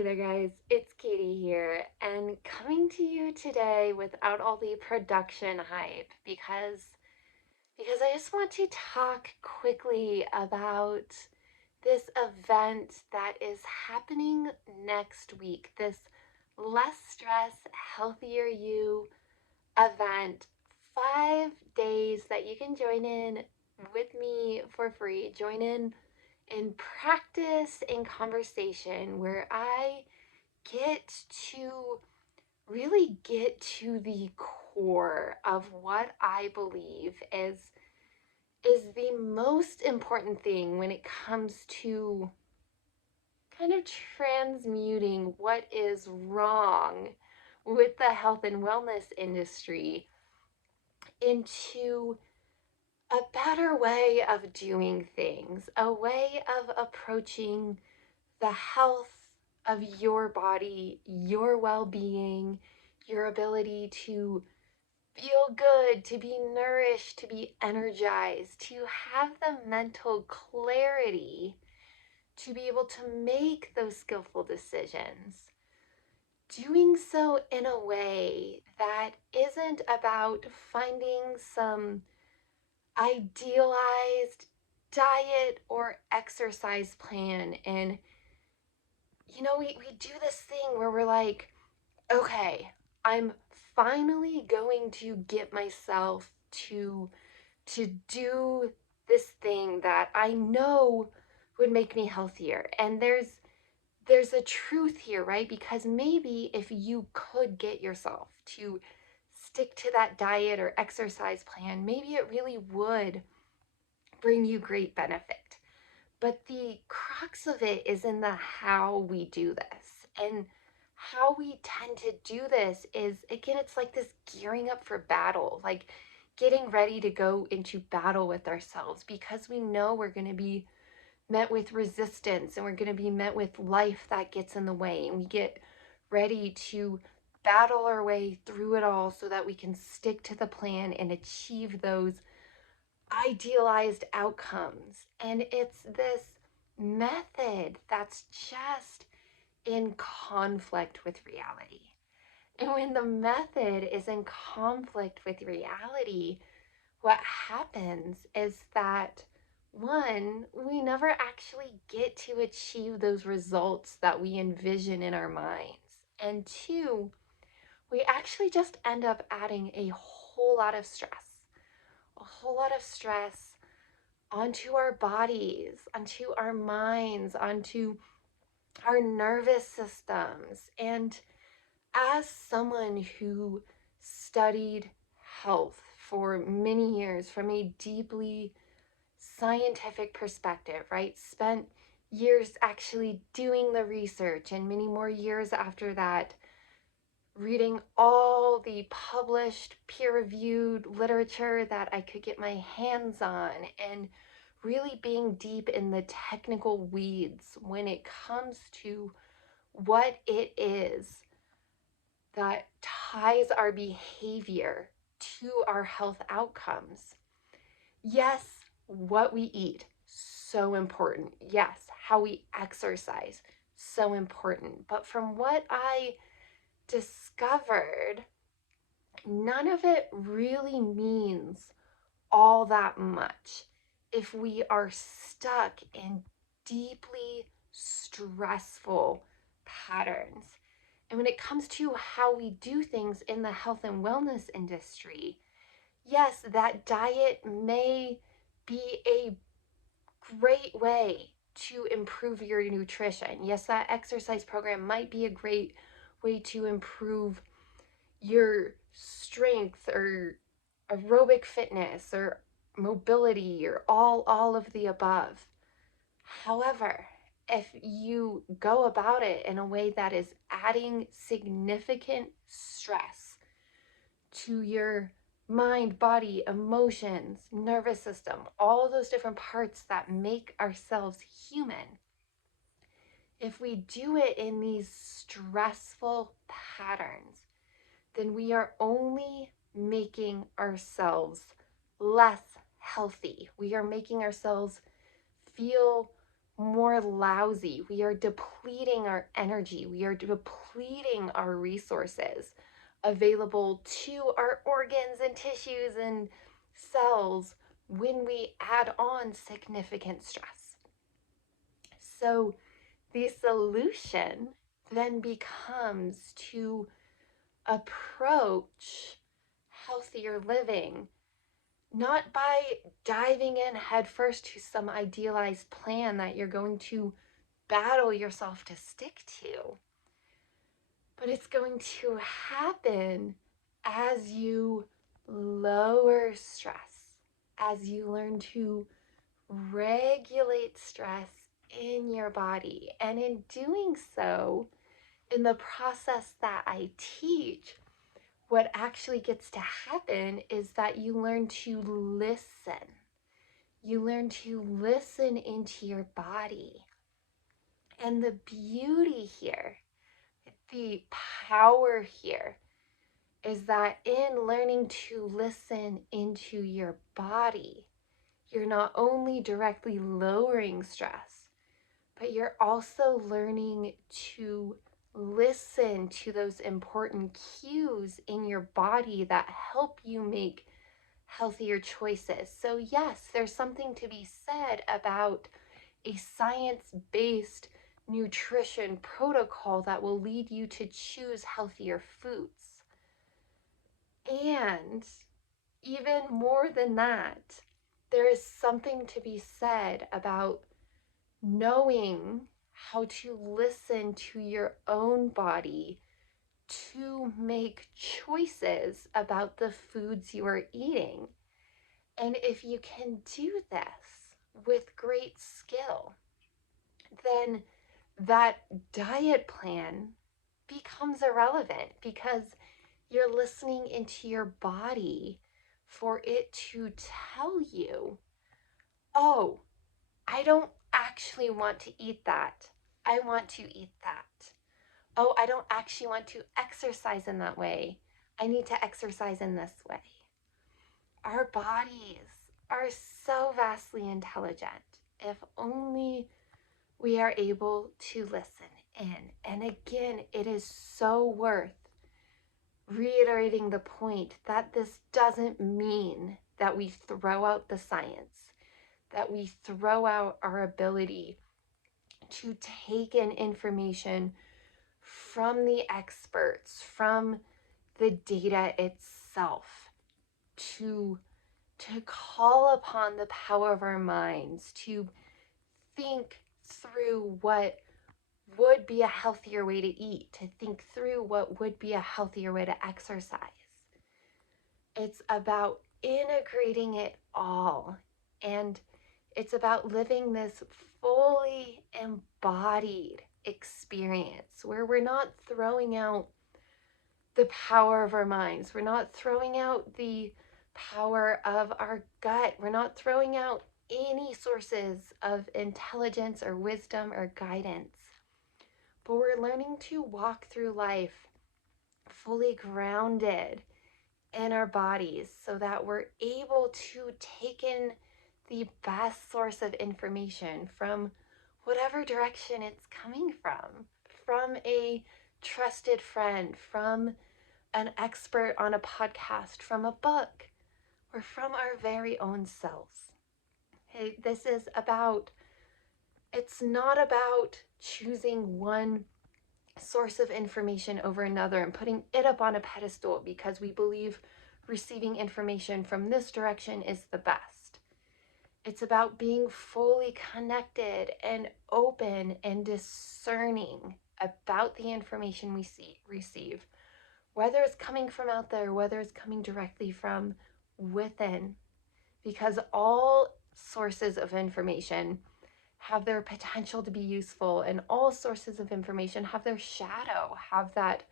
Hey there, guys. It's Katie here, and coming to you today without all the production hype because I just want to talk quickly about this event that is happening next week. This less stress, healthier you event. 5 days that you can join in with me for free. Join in practice and conversation where I get to really get to the core of what I believe is the most important thing when it comes to kind of transmuting what is wrong with the health and wellness industry into a better way of doing things, a way of approaching the health of your body, your well being, your ability to feel good, to be nourished, to be energized, to have the mental clarity to be able to make those skillful decisions. Doing so in a way that isn't about finding some idealized diet or exercise plan and we do this thing where we're like, okay, I'm finally going to get myself to do this thing that I know would make me healthier. And there's a truth here, right? Because maybe if you could get yourself to stick to that diet or exercise plan, maybe it really would bring you great benefit. But the crux of it is in the how we do this. And how we tend to do this is, again, it's like this gearing up for battle, like getting ready to go into battle with ourselves because we know we're going to be met with resistance and we're going to be met with life that gets in the way. And we get ready to battle our way through it all so that we can stick to the plan and achieve those idealized outcomes. And it's this method that's just in conflict with reality. And when the method is in conflict with reality, what happens is that one, we never actually get to achieve those results that we envision in our minds. And two, we actually just end up adding a whole lot of stress onto our bodies, onto our minds, onto our nervous systems. And as someone who studied health for many years from a deeply scientific perspective, right? Spent years actually doing the research and many more years after that reading all the published peer-reviewed literature that I could get my hands on and really being deep in the technical weeds when it comes to what it is that ties our behavior to our health outcomes. Yes, what we eat, so important. Yes, how we exercise, so important. But from what I discovered, none of it really means all that much if we are stuck in deeply stressful patterns. And when it comes to how we do things in the health and wellness industry, yes, that diet may be a great way to improve your nutrition. Yes, that exercise program might be a great way to improve your strength or aerobic fitness or mobility or all of the above. However, if you go about it in a way that is adding significant stress to your mind, body, emotions, nervous system, all those different parts that make ourselves human, if we do it in these stressful patterns, then we are only making ourselves less healthy. We are making ourselves feel more lousy. We are depleting our energy. We are depleting our resources available to our organs and tissues and cells when we add on significant stress. So the solution then becomes to approach healthier living, not by diving in headfirst to some idealized plan that you're going to battle yourself to stick to, but it's going to happen as you lower stress, as you learn to regulate stress in your body. And in doing so, in the process that I teach, what actually gets to happen is that you learn to listen. You learn to listen into your body. And the beauty here, the power here, is that in learning to listen into your body, you're not only directly lowering stress, but you're also learning to listen to those important cues in your body that help you make healthier choices. So yes, there's something to be said about a science-based nutrition protocol that will lead you to choose healthier foods. And even more than that, there is something to be said about knowing how to listen to your own body to make choices about the foods you are eating. And if you can do this with great skill, then that diet plan becomes irrelevant because you're listening into your body for it to tell you, oh, I don't actually want to eat that. I want to eat that. Oh, I don't actually want to exercise in that way. I need to exercise in this way. Our bodies are so vastly intelligent if only we are able to listen in. And again, it is so worth reiterating the point that this doesn't mean that we throw out the science, that we throw out our ability to take in information from the experts, from the data itself, to call upon the power of our minds, to think through what would be a healthier way to eat, to think through what would be a healthier way to exercise. It's about integrating it all, and it's about living this fully embodied experience where we're not throwing out the power of our minds. We're not throwing out the power of our gut. We're not throwing out any sources of intelligence or wisdom or guidance. But we're learning to walk through life fully grounded in our bodies so that we're able to take in the best source of information from whatever direction it's coming from a trusted friend, from an expert on a podcast, from a book, or from our very own selves. Hey, it's not about choosing one source of information over another and putting it up on a pedestal because we believe receiving information from this direction is the best. It's about being fully connected and open and discerning about the information we receive, whether it's coming from out there, whether it's coming directly from within, because all sources of information have their potential to be useful, and all sources of information have their shadow, have that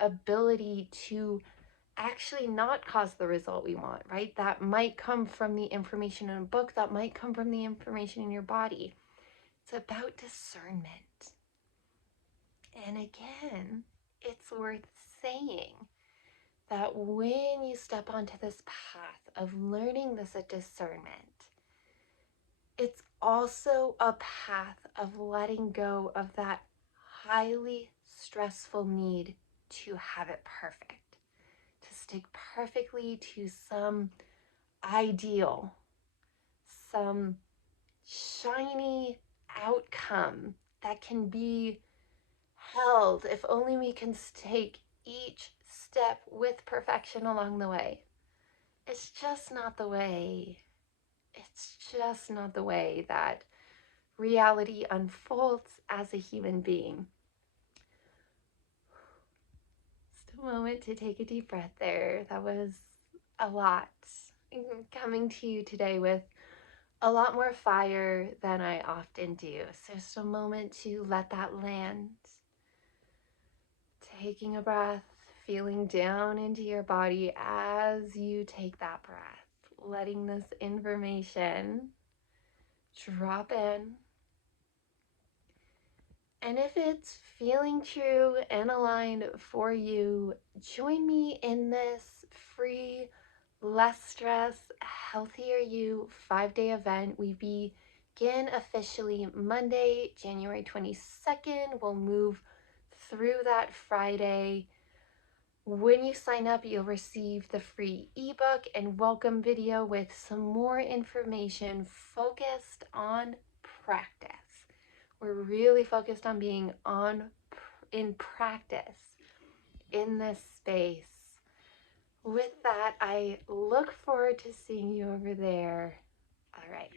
ability to actually not cause the result we want, right? That might come from the information in a book, that might come from the information in your body. It's about discernment. And again, it's worth saying that when you step onto this path of learning this discernment, it's also a path of letting go of that highly stressful need to have it perfect, to stick perfectly to some ideal, some shiny outcome that can be held if only we can take each step with perfection along the way. It's just not the way. It's just not the way that reality unfolds as a human being. Just a moment to take a deep breath there. That was a lot. Coming to you today with a lot more fire than I often do. So just a moment to let that land. Taking a breath, feeling down into your body as you take that breath, letting this information drop in. And if it's feeling true and aligned for you, join me in this free, less stress, healthier you 5-day event. We begin officially Monday, January 22nd. We'll move through that Friday. When you sign up, you'll receive the free ebook and welcome video with some more information focused on practice. We're really focused on being in practice in this space. With that, I look forward to seeing you over there. All right.